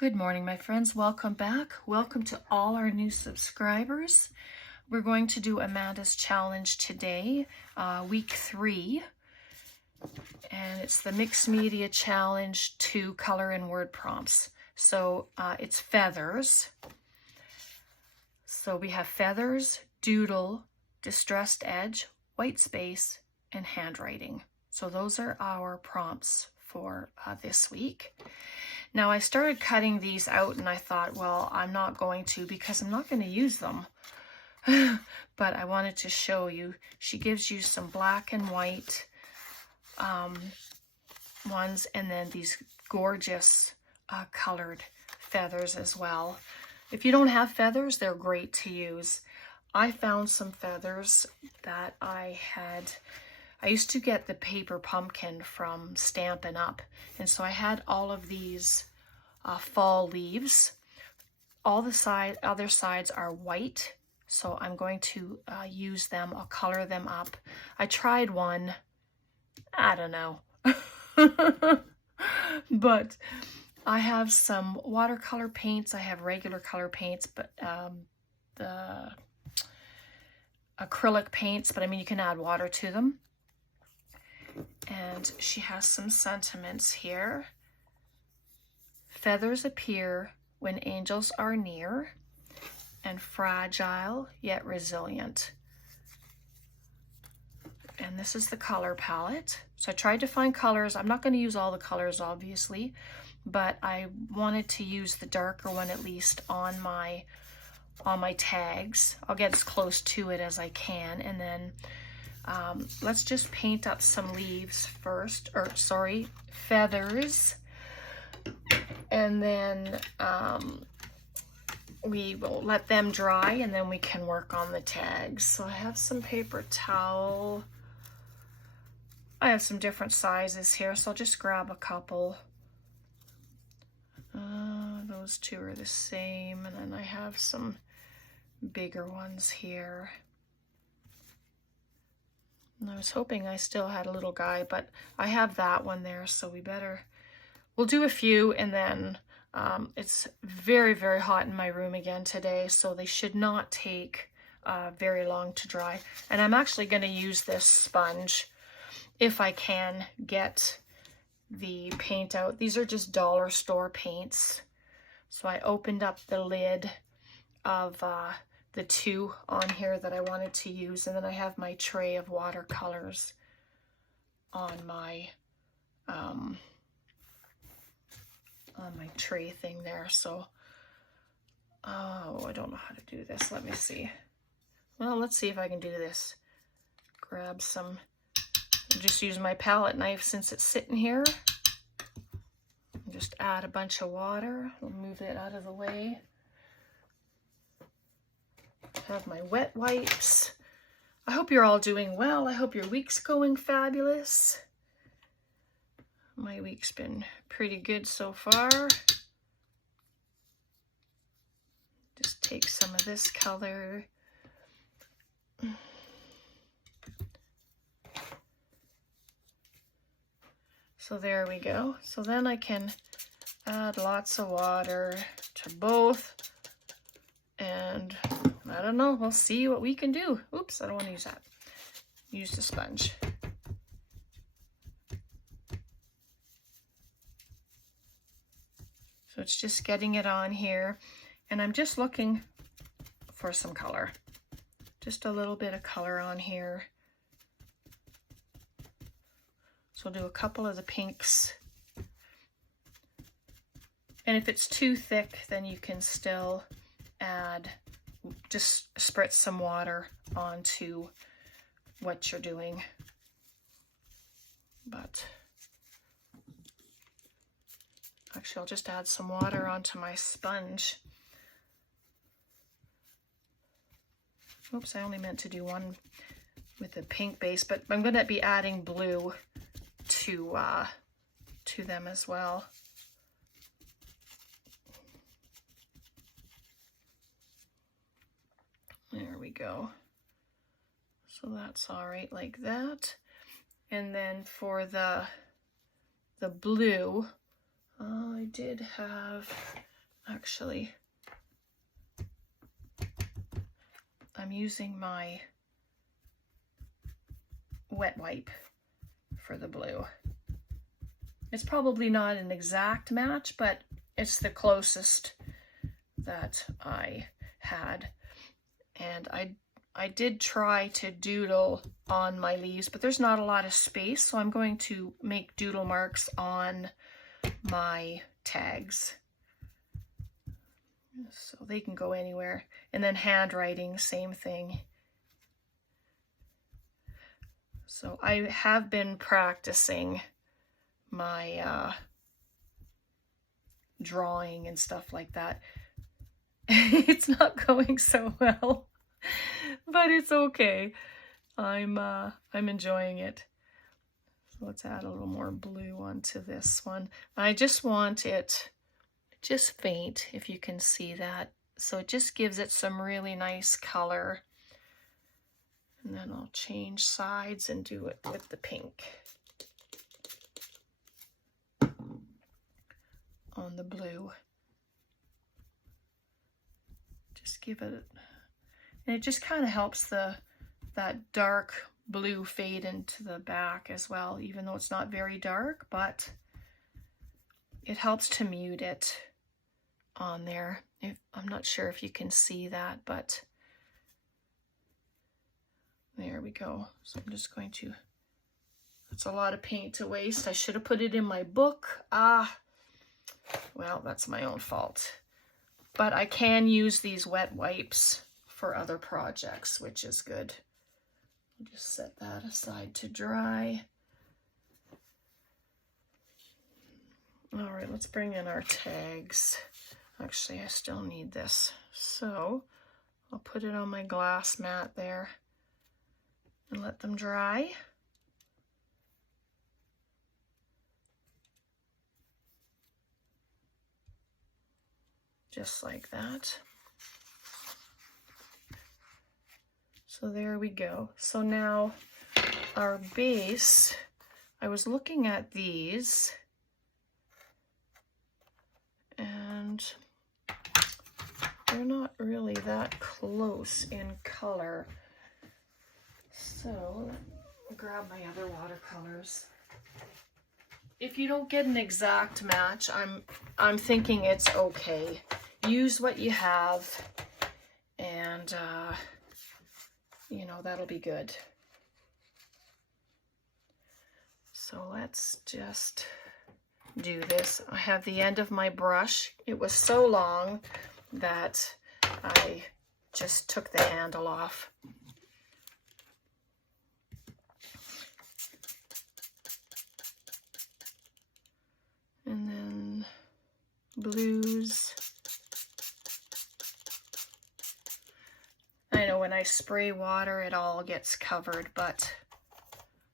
Good morning, my friends. Welcome back. Welcome to all our new subscribers. We're going to do Amanda's challenge today, week 3, and it's the Mixed Media Challenge 2 color and word prompts. So it's feathers. So we have feathers, doodle, distressed edge, white space, and handwriting. So those are our prompts for this week. Now I started cutting these out and I thought, well, I'm not going to because I'm not going to use them. But I wanted to show you. She gives you some black and white ones and then these gorgeous colored feathers as well. If you don't have feathers, they're great to use. I found some feathers that I used to get the paper pumpkin from Stampin' Up! And so I had all of these fall leaves. All the other sides are white, so I'm going to use them. I'll color them up. I tried one, I don't know. But I have some watercolor paints. I have regular color paints, but the acrylic paints, but I mean you can add water to them. And she has some sentiments here. Feathers appear when angels are near, and fragile yet resilient. And this is the color palette. So I tried to find colors. I'm not going to use all the colors, obviously, but I wanted to use the darker one at least on my tags. I'll get as close to it as I can, and then let's just paint up some leaves first, or sorry, feathers, and then we will let them dry and then we can work on the tags. So I have some paper towel. I have some different sizes here, so I'll just grab a couple. Those two are the same, and then I have some bigger ones here. And I was hoping I still had a little guy, but I have that one there, so we'll do a few, and then it's very, very hot in my room again today, so they should not take very long to dry. And I'm actually going to use this sponge if I can get the paint out. These are just dollar store paints. So I opened up the lid of the two on here that I wanted to use, and then I have my tray of watercolors on my tray thing there. So I don't know how to do this. Let me see. Well, let's see if I can do this. Grab some, I'll just use my palette knife since it's sitting here. Just add a bunch of water. I'll move it out of the way. Have my wet wipes. I hope you're all doing well. I hope your week's going fabulous. My week's been pretty good so far. Just take some of this color. So there we go. So then I can add lots of water to both. And I don't know, we'll see what we can do. Oops, I don't want to use that. Use the sponge. So it's just getting it on here. And I'm just looking for some color. Just a little bit of color on here. So I'll do a couple of the pinks. And if it's too thick, then you can still just spritz some water onto what you're doing. But actually, I'll just add some water onto my sponge. Oops, I only meant to do one with a pink base, but I'm going to be adding blue to them as well. There we go. So that's all right like that. And then for the blue, I did have actually, I'm using my wet wipe for the blue. It's probably not an exact match, but it's the closest that I had. And I did try to doodle on my leaves, but there's not a lot of space, so I'm going to make doodle marks on my tags. So they can go anywhere. And then handwriting, same thing. So I have been practicing my drawing and stuff like that. It's not going so well, but it's okay. I'm enjoying it. So let's add a little more blue onto this one. I just want it just faint, if you can see that. So it just gives it some really nice color. And then I'll change sides and do it with the pink on the blue. Just give it, and it just kind of helps that dark blue fade into the back as well, even though it's not very dark, but it helps to mute it on there. I'm not sure if you can see that, but there we go. So I'm just going to, that's a lot of paint to waste. I should have put it in my book. Well, that's my own fault. But I can use these wet wipes for other projects, which is good. I'll just set that aside to dry. All right, let's bring in our tags. Actually, I still need this. So I'll put it on my glass mat there and let them dry. Just like that. So there we go. So now our base, I was looking at these and they're not really that close in color. So I'll grab my other watercolors. If you don't get an exact match, I'm thinking it's okay. Use what you have, and you know, that'll be good. So let's just do this. I have the end of my brush. It was so long that I just took the handle off. And then blues. I know when I spray water, it all gets covered, but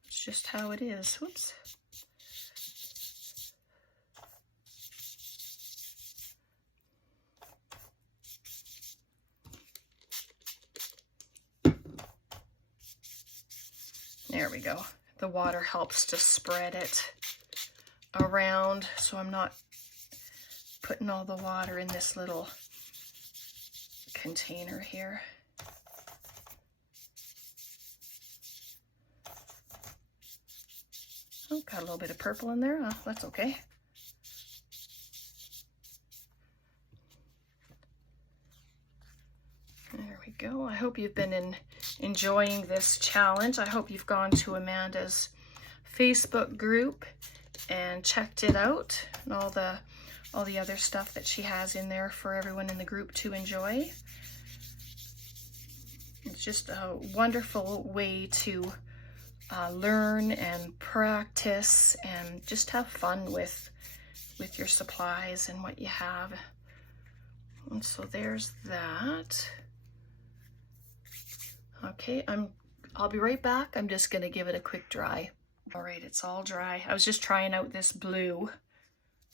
it's just how it is. Whoops. There we go. The water helps to spread it around, so I'm not putting all the water in this little container here. Oh, got a little bit of purple in there. Oh, that's okay. There we go. I hope you've been enjoying this challenge. I hope you've gone to Amanda's Facebook group and checked it out, and all the other stuff that she has in there for everyone in the group to enjoy. It's just a wonderful way to learn and practice and just have fun with your supplies and what you have. And so there's that. Okay, I'll be right back. I'm just gonna give it a quick dry. All right, it's all dry. I was just trying out this blue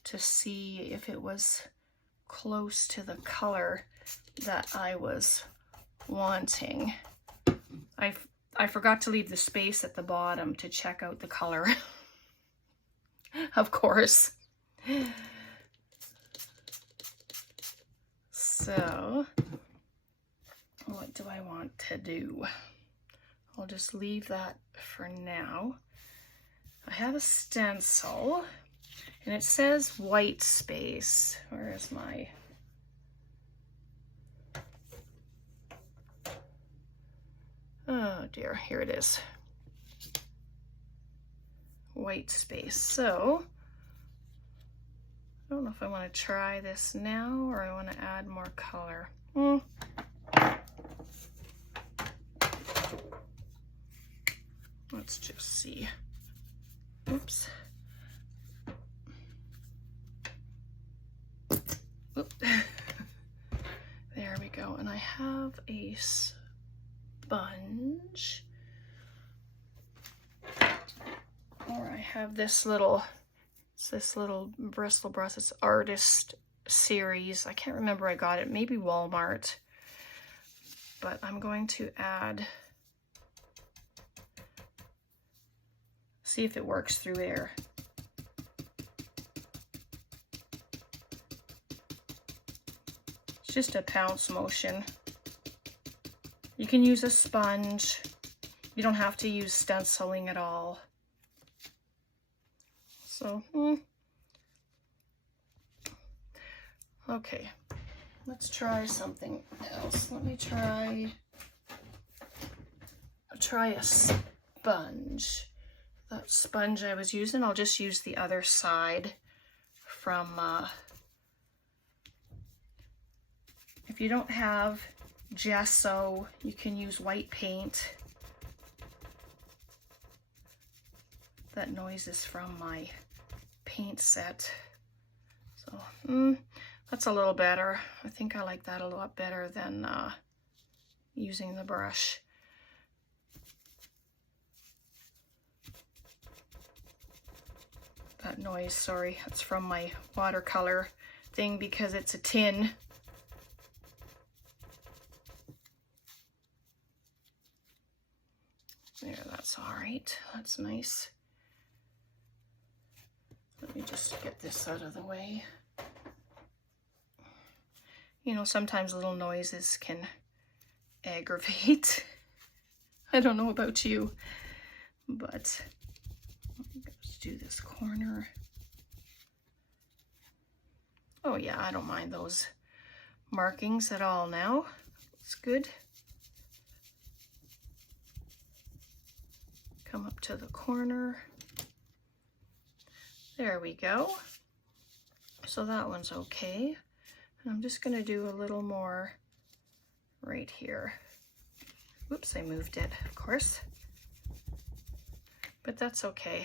to see if it was close to the color that I was wanting. I forgot to leave the space at the bottom to check out the color. Of course. So what do I want to do? I'll just leave that for now. I have a stencil and it says white space. Where is my... Oh dear, here it is. White space. So I don't know if I want to try this now or I want to add more color. Let's just see. Oops. Oop. There we go. And I have a sponge. Or I have this little, it's this little bristle brush. It's Artist Series. I can't remember where I got it. Maybe Walmart. But I'm going to add, see if it works through there. It's just a pounce motion. You can use a sponge. You don't have to use stenciling at all. So, okay, let's try something else. Let me try a sponge. That sponge I was using, I'll just use the other side from, if you don't have gesso, you can use white paint. That noise is from my paint set. So, that's a little better. I think I like that a lot better than using the brush. That noise, sorry, it's from my watercolor thing because it's a tin. There, that's all right. That's nice. Let me just get this out of the way. You know, sometimes little noises can aggravate. I don't know about you, but let's do this corner. Oh yeah, I don't mind those markings at all now. It's good. Come up to the corner. There we go. So that one's okay. And I'm just going to do a little more right here. Whoops, I moved it, of course. But that's okay.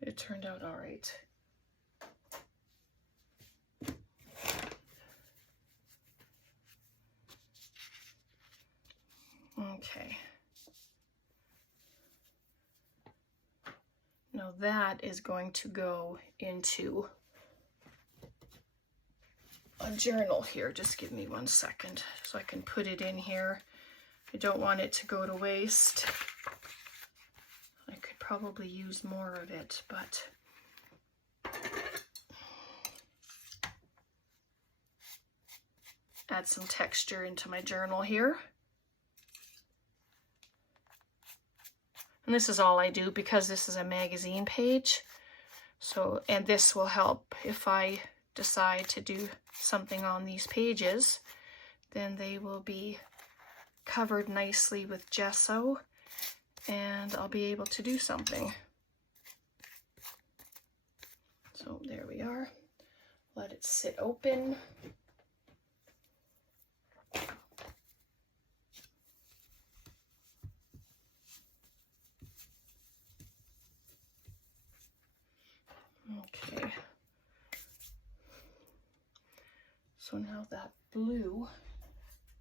It turned out all right. Okay. Now that is going to go into a journal here. Just give me 1 second so I can put it in here. I don't want it to go to waste. I could probably use more of it, but add some texture into my journal here. And this is all I do because this is a magazine page. So, and this will help if I decide to do something on these pages, then they will be covered nicely with gesso and I'll be able to do something. So there we are. Let it sit open. Okay, so now that blue,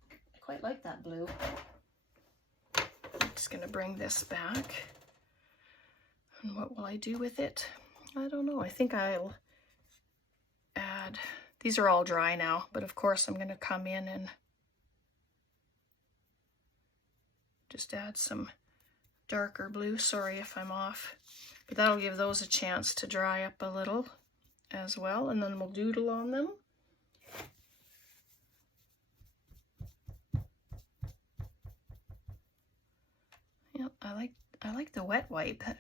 I quite like that blue. I'm just going to bring this back. And what will I do with it? I don't know. I think I'll add, these are all dry now, but of course I'm going to come in and just add some darker blue. Sorry if I'm off. But that'll give those a chance to dry up a little as well, and then we'll doodle on them. Yeah, I like the wet white. That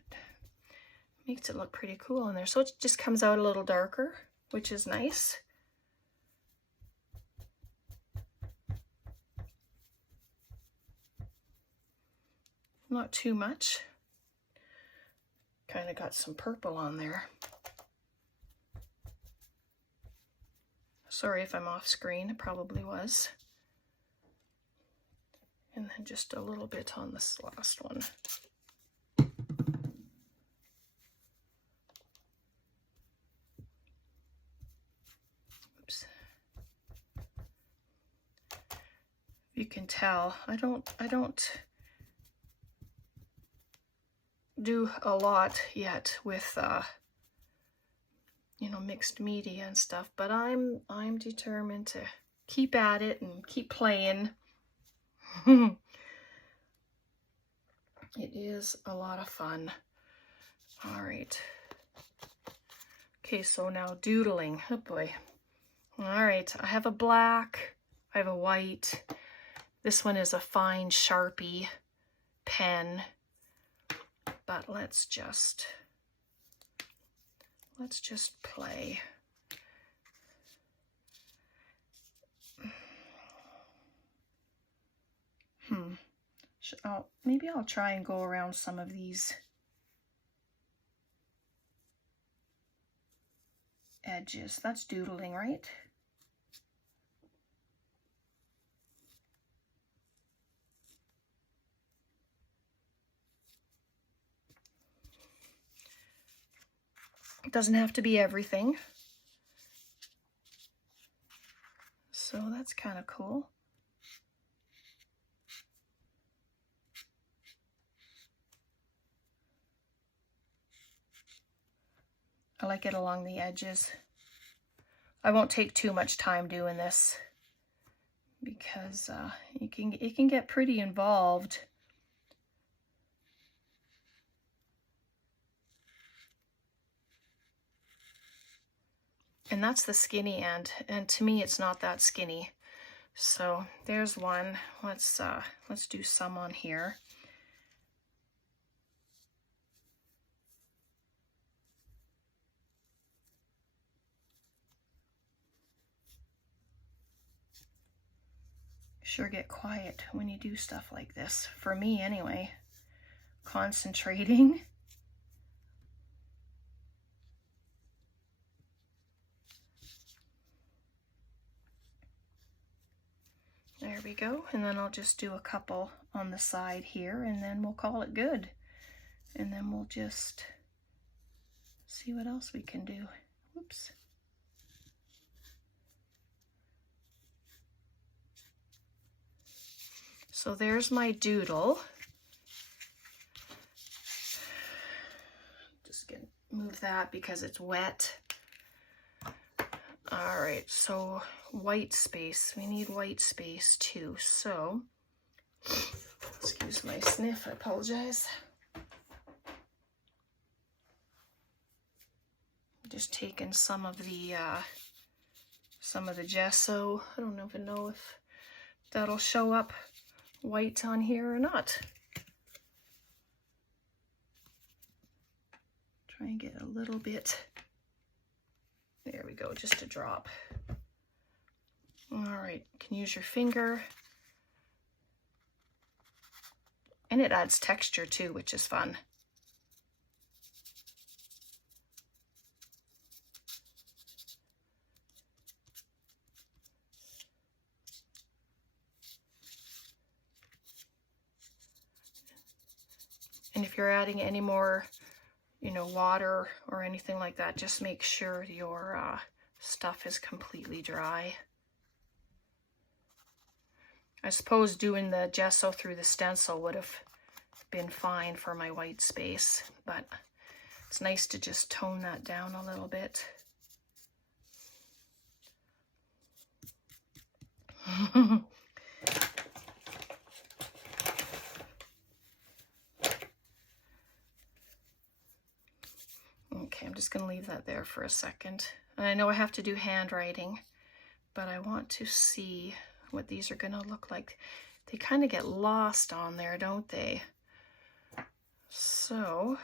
makes it look pretty cool in there. So it just comes out a little darker, which is nice. Not too much. Kind of got some purple on there. Sorry if I'm off screen, it probably was. And then just a little bit on this last one. Oops. You can tell, I don't do a lot yet with you know, mixed media and stuff, but I'm determined to keep at it and keep playing. It is a lot of fun. All right. Okay, so now doodling. Oh boy. All right, I have a black, I have a white. This one is a fine Sharpie pen, but let's just play. Maybe I'll try and go around some of these edges. That's doodling, right? It doesn't have to be everything. So that's kind of cool. I like it along the edges. I won't take too much time doing this because it can get pretty involved. And that's the skinny end, and to me it's not that skinny. So there's one. Let's do some on here. Sure get quiet when you do stuff like this. For me anyway. Concentrating. There we go. And then I'll just do a couple on the side here and then we'll call it good. And then we'll just see what else we can do. Oops. So there's my doodle. Just gonna move that because it's wet. All right, so white space. We need white space too. So, excuse my sniff, I apologize. Just taking some of the gesso. I don't even know if that'll show up white on here or not. Try and get a little bit. There we go, just a drop. All right, you can use your finger. And it adds texture too, which is fun. And if you're adding any more, you know, water or anything like that, just make sure your stuff is completely dry. I suppose doing the gesso through the stencil would have been fine for my white space, but it's nice to just tone that down a little bit. Okay, I'm just going to leave that there for a second. And I know I have to do handwriting, but I want to see what these are going to look like. They kind of get lost on there, don't they? So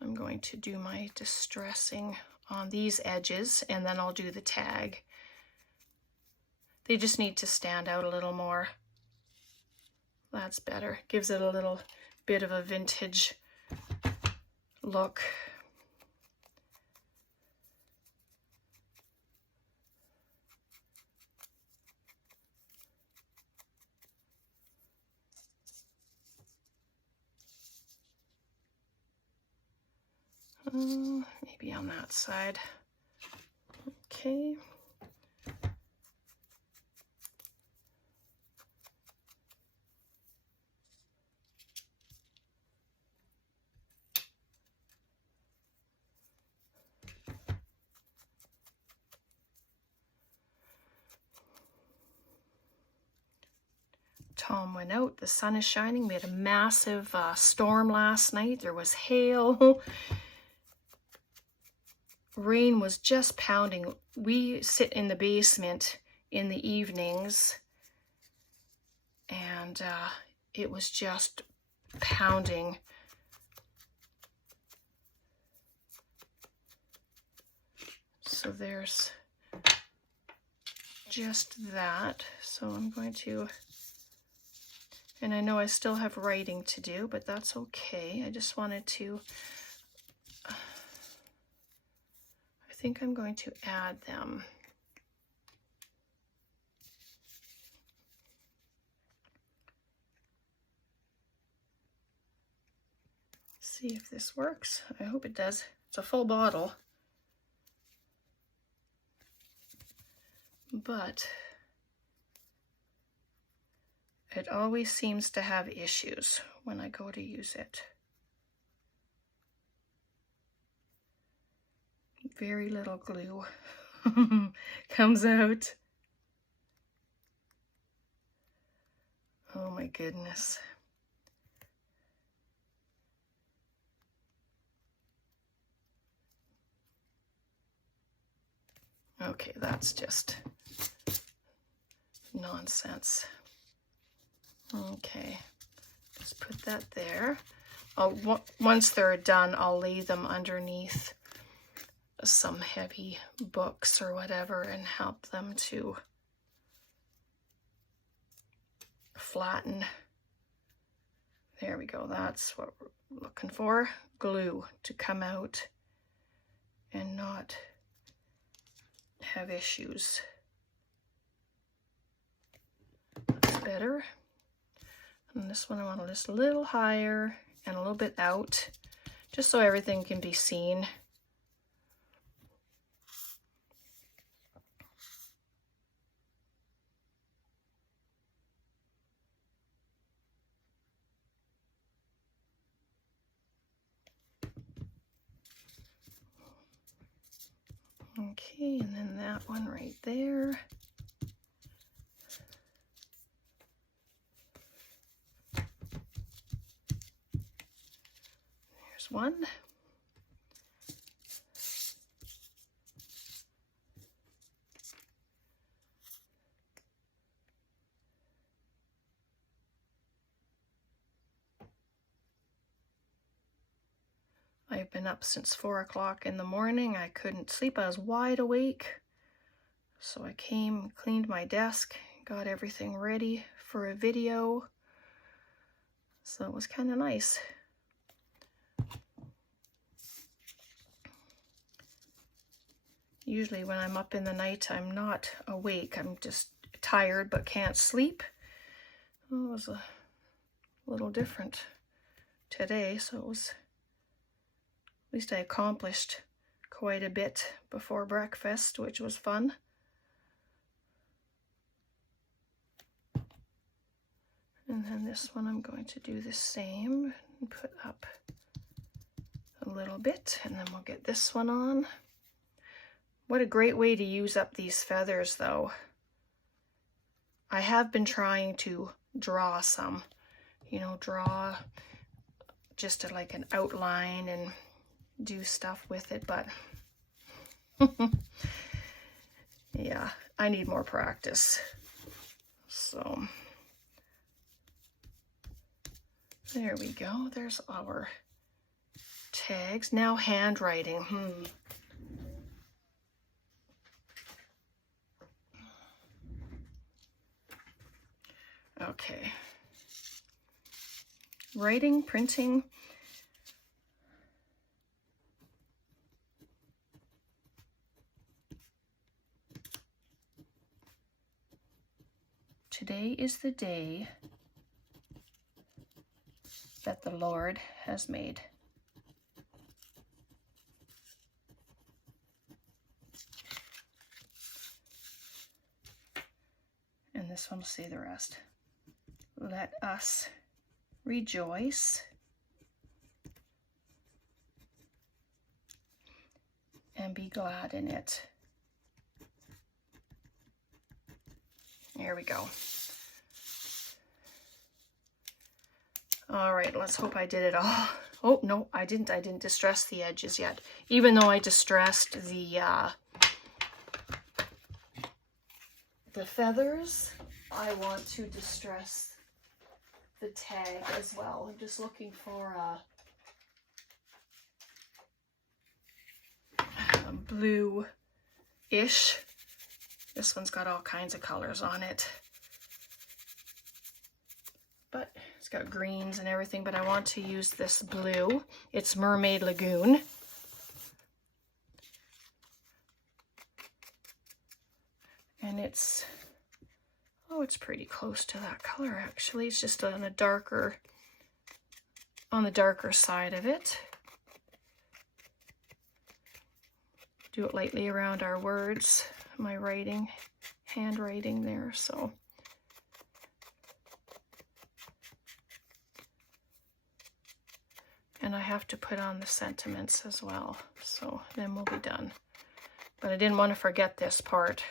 I'm going to do my distressing on these edges, and then I'll do the tag. They just need to stand out a little more. That's better. Gives it a little bit of a vintage look. Maybe on that side. Okay. Tom went out, the sun is shining. We had a massive storm last night. There was hail. Rain was just pounding. We sit in the basement in the evenings, and it was just pounding. So there's just that. So I'm going to, and I know I still have writing to do, but that's okay. I just wanted to, I think I'm going to add them. See if this works. I hope it does. It's a full bottle. But it always seems to have issues when I go to use it. Very little glue comes out. Oh my goodness. Okay, that's just nonsense. Okay, just put that there. Once they're done, I'll lay them underneath some heavy books or whatever and help them to flatten. There we go. That's what we're looking for. Glue to come out and not have issues. That's better. And this one I want to just a little higher and a little bit out, just so everything can be seen. Okay, and then that one right there. There's one. I've been up since 4 o'clock in the morning. I couldn't sleep. I was wide awake. So I came, cleaned my desk, got everything ready for a video. So it was kind of nice. Usually when I'm up in the night, I'm not awake. I'm just tired but can't sleep. Well, it was a little different today, so it was, at least I accomplished quite a bit before breakfast, which was fun. And then this one I'm going to do the same and put up a little bit, and then we'll get this one on. What a great way to use up these feathers, though. I have been trying to draw some, you know, draw just like an outline and do stuff with it, but Yeah, I need more practice. So there we go. There's our tags. Now handwriting. Okay. Writing, printing. Today is the day that the Lord has made. And this one will say the rest. Let us rejoice and be glad in it. There we go. All right, let's hope I did it all. Oh, no, I didn't. I didn't distress the edges yet. Even though I distressed the feathers, I want to distress the tag as well. I'm just looking for a blue-ish. This one's got all kinds of colors on it. But it's got greens and everything, but I want to use this blue. It's Mermaid Lagoon. And it's, oh, it's pretty close to that color actually. It's just on the darker side of it. Do it lightly around our words, my writing, handwriting there, so. And I have to put on the sentiments as well, so then we'll be done. But I didn't want to forget this part.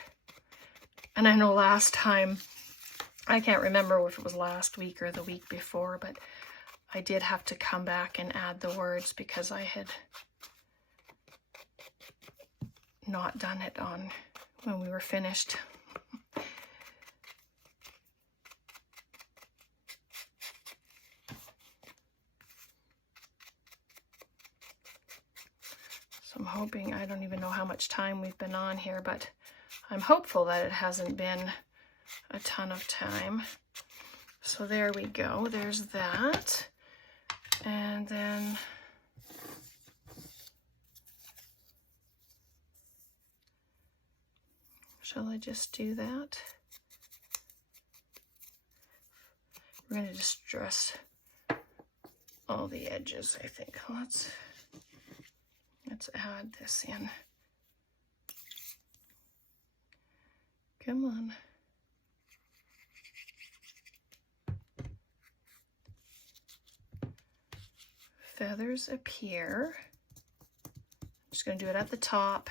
And I know last time, I can't remember if it was last week or the week before, but I did have to come back and add the words because I had not done it on when we were finished. So I'm hoping, I don't even know how much time we've been on here, but I'm hopeful that it hasn't been a ton of time. So there we go, there's that. And then shall I just do that? We're going to distress all the edges, I think. Let's add this in. Come on. Feathers appear. I'm just going to do it at the top.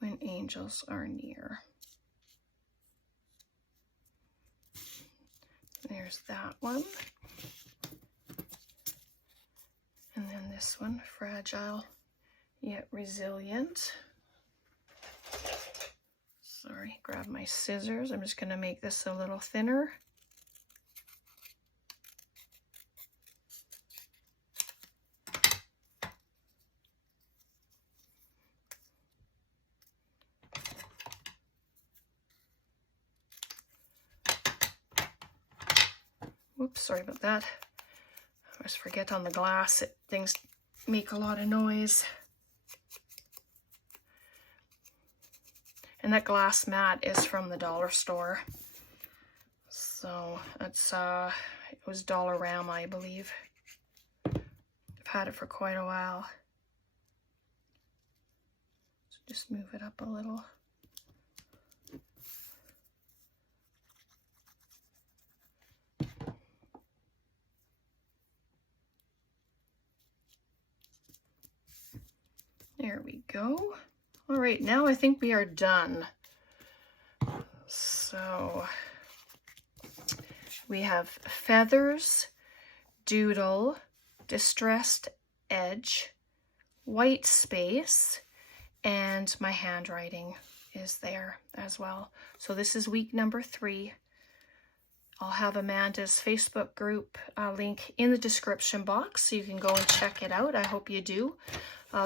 When angels are near. There's that one. And then this one, fragile yet resilient. Sorry, grab my scissors. I'm just going to make this a little thinner. Whoops, sorry about that. I always forget on the glass, things make a lot of noise. And that glass mat is from the dollar store. So it's it was Dollarama, I believe. I've had it for quite a while. So just move it up a little. There we go. All right, now I think we are done. So we have feathers, doodle, distressed edge, white space, and my handwriting is there as well. So this is week number 3. I'll have Amanda's Facebook group link in the description box so you can go and check it out. I hope you do.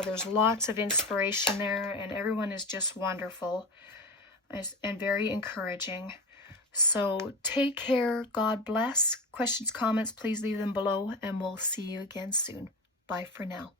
There's lots of inspiration there, and everyone is just wonderful and very encouraging. So take care. God bless. Questions, comments, please leave them below, and we'll see you again soon. Bye for now.